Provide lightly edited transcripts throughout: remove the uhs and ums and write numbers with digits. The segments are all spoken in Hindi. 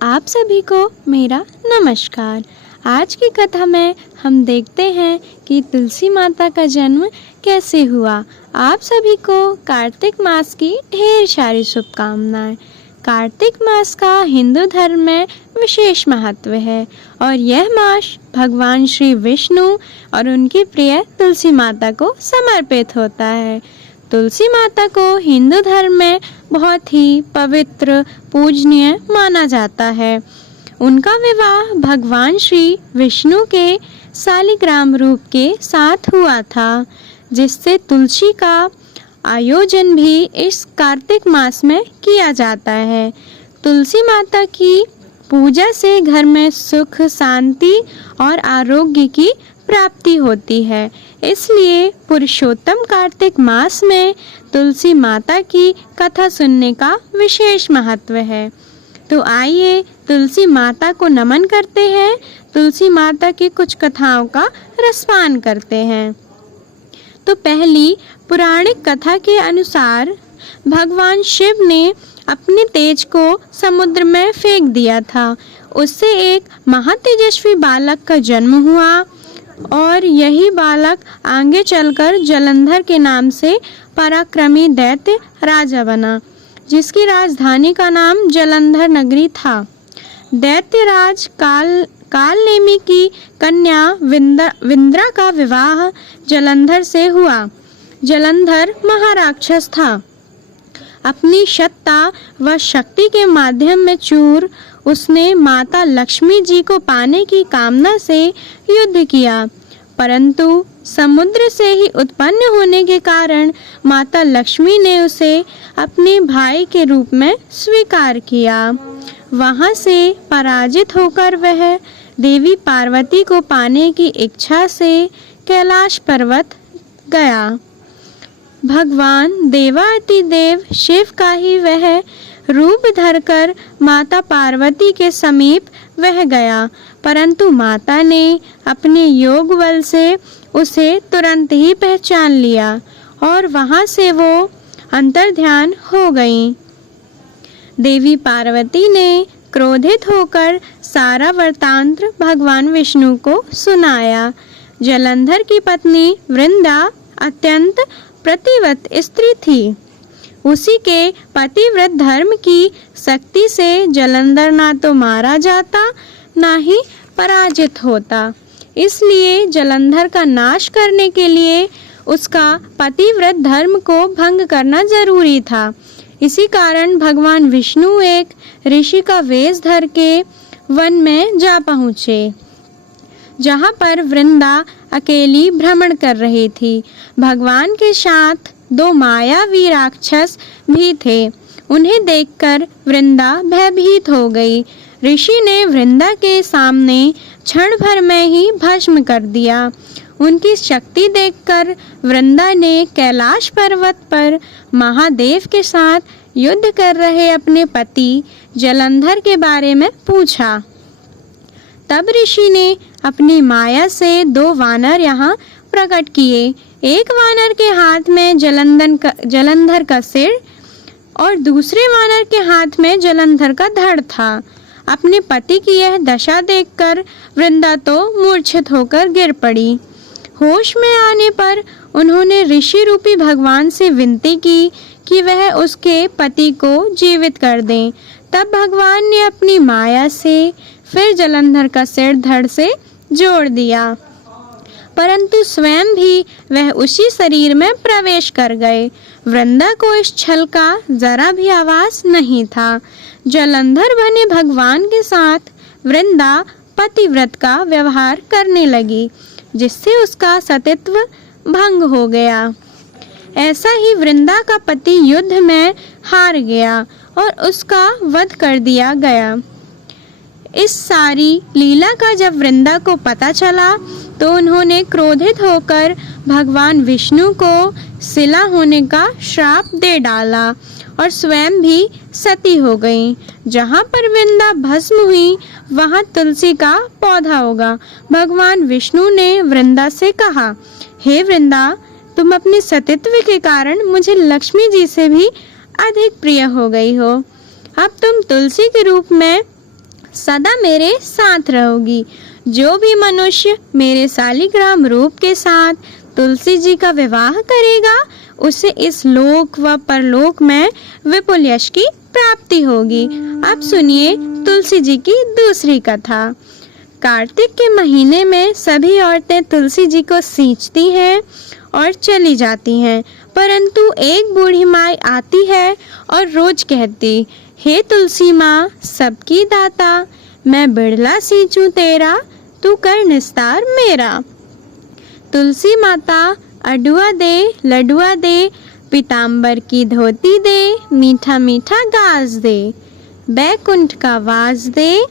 आप सभी को मेरा नमस्कार। आज की कथा में हम देखते हैं कि तुलसी माता का जन्म कैसे हुआ। आप सभी को कार्तिक मास की ढेर सारी शुभकामनाएं। कार्तिक मास का हिंदू धर्म में विशेष महत्व है और यह मास भगवान श्री विष्णु और उनकी प्रिय तुलसी माता को समर्पित होता है। तुलसी माता को हिंदू धर्म में बहुत ही पवित्र पूजनीय माना जाता है। उनका विवाह भगवान श्री विष्णु के शालिग्राम रूप के साथ हुआ था, जिससे तुलसी का आयोजन भी इस कार्तिक मास में किया जाता है। तुलसी माता की पूजा से घर में सुख, शांति और आरोग्य की प्राप्ति होती है। इसलिए पुरुषोत्तम कार्तिक मास में तुलसी माता की कथा सुनने का विशेष महत्व है। तो आइए तुलसी माता को नमन करते हैं, तुलसी माता की कुछ कथाओं का रसपान करते हैं। तो पहली पौराणिक कथा के अनुसार भगवान शिव ने अपने तेज को समुद्र में फेंक दिया था। उससे एक महातेजस्वी बालक का जन्म हुआ और यही बालक आगे चलकर जलंधर के नाम से पराक्रमी दैत्य राजा बना, जिसकी राजधानी का नाम जलंधर नगरी था। दैत्यराज कालनेमी की कन्या विंद्रा का विवाह जलंधर से हुआ। जलंधर महाराक्षस था। अपनी सत्ता व शक्ति के माध्यम में चूर उसने माता लक्ष्मी जी को पाने की कामना से युद्ध किया, परंतु समुद्र से ही उत्पन्न होने के कारण माता लक्ष्मी ने उसे अपने भाई के रूप में स्वीकार किया। वहां से पराजित होकर वह देवी पार्वती को पाने की इच्छा से कैलाश पर्वत गया। भगवान देवाधिदेव शिव का ही वह रूप धरकर माता पार्वती के समीप वह गया, परंतु माता ने अपने योग बल से उसे तुरंत ही पहचान लिया और वहां से वो अंतर्ध्यान हो गईं। देवी पार्वती ने क्रोधित होकर सारा वृत्तांत भगवान विष्णु को सुनाया। जलंधर की पत्नी वृंदा अत्यंत प्रतिव्रत स्त्री थी। उसी के पतिव्रत धर्म की शक्ति से जलंधर ना तो मारा जाता ना ही पराजित होता। इसलिए जलंधर का नाश करने के लिए उसका पतिव्रत धर्म को भंग करना जरूरी था। इसी कारण भगवान विष्णु एक ऋषि का वेश धर के वन में जा पहुँचे, जहाँ पर वृंदा अकेली भ्रमण कर रही थी। भगवान के साथ दो मायावी राक्षस भी थे। उन्हें देखकर वृंदा भयभीत हो गई। ऋषि ने वृंदा के सामने क्षण भर में ही भस्म कर दिया। उनकी शक्ति देखकर वृंदा ने कैलाश पर्वत पर महादेव के साथ युद्ध कर रहे अपने पति जलंधर के बारे में पूछा। तब ऋषि ने अपनी माया से दो वानर यहाँ प्रकट किए। एक वानर के हाथ में जलंधर का सिर और दूसरे वानर के हाथ में जलंधर का धड़ था। अपने पति की यह दशा देखकर वृंदा तो मूर्छित होकर गिर पड़ी। होश में आने पर उन्होंने ऋषि रूपी भगवान से विनती की कि वह उसके पति को जीवित कर दें। तब भगवान ने अपनी माया से फिर जलंधर का सिर धड़ से जोड़ दिया, परंतु स्वयं भी वह उसी शरीर में प्रवेश कर गए। वृंदा को इस छल का जरा भी आभास नहीं था। जलंधर बने भगवान के साथ वृंदा पतिव्रत का व्यवहार करने लगी, जिससे उसका सतीत्व भंग हो गया। ऐसा ही वृंदा का पति युद्ध में हार गया और उसका वध कर दिया गया। इस सारी लीला का जब वृंदा को पता चला तो उन्होंने क्रोधित होकर भगवान विष्णु को शिला होने का श्राप दे डाला और स्वयं भी सती हो गईं। जहाँ पर वृंदा भस्म हुई वहाँ तुलसी का पौधा होगा। भगवान विष्णु ने वृंदा से कहा, हे वृंदा, तुम अपने सतीत्व के कारण मुझे लक्ष्मी जी से भी अधिक प्रिय हो गई हो। अब तुम तुलसी के रूप में सदा मेरे साथ रहोगी। जो भी मनुष्य मेरे शालिग्राम रूप के साथ तुलसी जी का विवाह करेगा उसे इस लोक व परलोक में विपुल यश की प्राप्ति होगी। अब सुनिए तुलसी जी की दूसरी कथा। कार्तिक के महीने में सभी औरतें तुलसी जी को सींचती हैं और चली जाती हैं, परंतु एक बूढ़ी माई आती है और रोज कहती, हे तुलसी माँ सबकी दाता, मैं बिड़ला सींचूं तेरा, तू कर निस्तार मेरा। तुलसी माता अडुआ दे लडुआ दे, पीताम्बर की धोती दे, मीठा मीठा गाज दे, बैकुंठ का वास दे,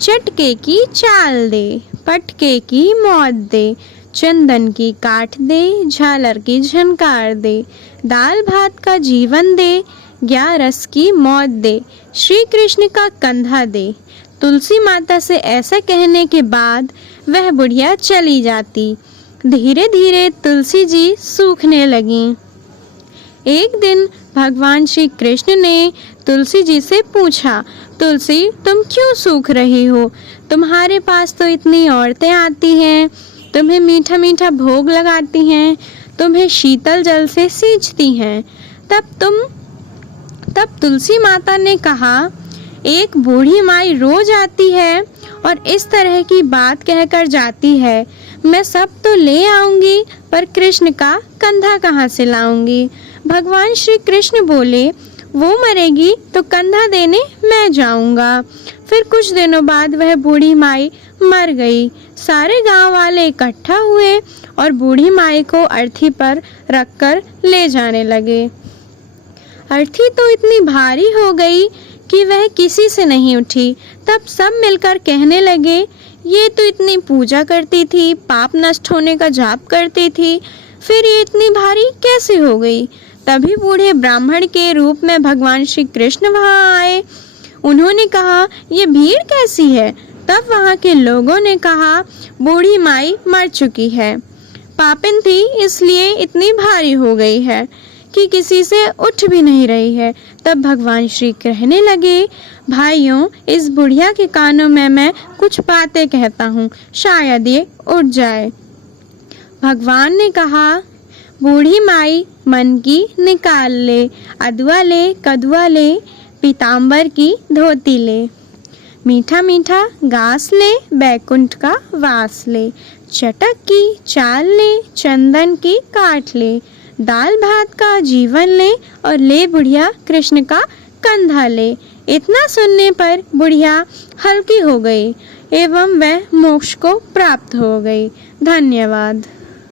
चटके की चाल दे, पटके की मौत दे, चंदन की काठ दे, झालर की झनकार दे, दाल भात का जीवन दे, ग्यारस की मौत दे, श्री कृष्ण का कंधा दे। तुलसी माता से ऐसा कहने के बाद वह बुढ़िया चली जाती। धीरे धीरे तुलसी जी सूखने लगीं। एक दिन भगवान श्री कृष्ण ने तुलसी जी से पूछा, तुलसी तुम क्यों सूख रही हो? तुम्हारे पास तो इतनी औरतें आती हैं, तुम्हें मीठा मीठा भोग लगाती हैं, तुम्हें शीतल जल से सींचती हैं। तब तुलसी माता ने कहा, एक बूढ़ी माई रोज आती है और इस तरह की बात कहकर जाती है। मैं सब तो ले आऊंगी, पर कृष्ण का कंधा कहाँ से लाऊंगी? भगवान श्री कृष्ण बोले, वो मरेगी तो कंधा देने मैं जाऊंगा। फिर कुछ दिनों बाद वह बूढ़ी माई मर गई। सारे गांव वाले इकट्ठा हुए और बूढ़ी माई को अर्थी पर रखकर ले जाने लगे। अर्थी तो इतनी भारी हो गई कि वह किसी से नहीं उठी। तब सब मिलकर कहने लगे, ये तो इतनी पूजा करती थी, पाप नष्ट होने का जाप करती थी, फिर ये इतनी भारी कैसे हो गई? तभी बूढ़े ब्राह्मण के रूप में भगवान श्री कृष्ण वहां आए। उन्होंने कहा, ये भीड़ कैसी है? तब वहां के लोगों ने कहा, बूढ़ी माई मर चुकी है, पापिन थी इसलिए इतनी भारी हो गई है कि किसी से उठ भी नहीं रही है। तब भगवान श्री कहने लगे, भाइयों इस बुढ़िया के कानों में मैं कुछ बातें कहता हूँ, शायद ये उठ जाए। भगवान ने कहा, बूढ़ी माई मन की निकाल ले, अदुआ ले कदुआ ले, पीताम्बर की धोती ले, मीठा मीठा घास ले, बैकुंठ का वास ले, चटक की चाल ले, चंदन की काठ ले, दाल भात का जीवन ले और ले बुढ़िया कृष्ण का कंधा ले। इतना सुनने पर बुढ़िया हल्की हो गई एवं वह मोक्ष को प्राप्त हो गई। धन्यवाद।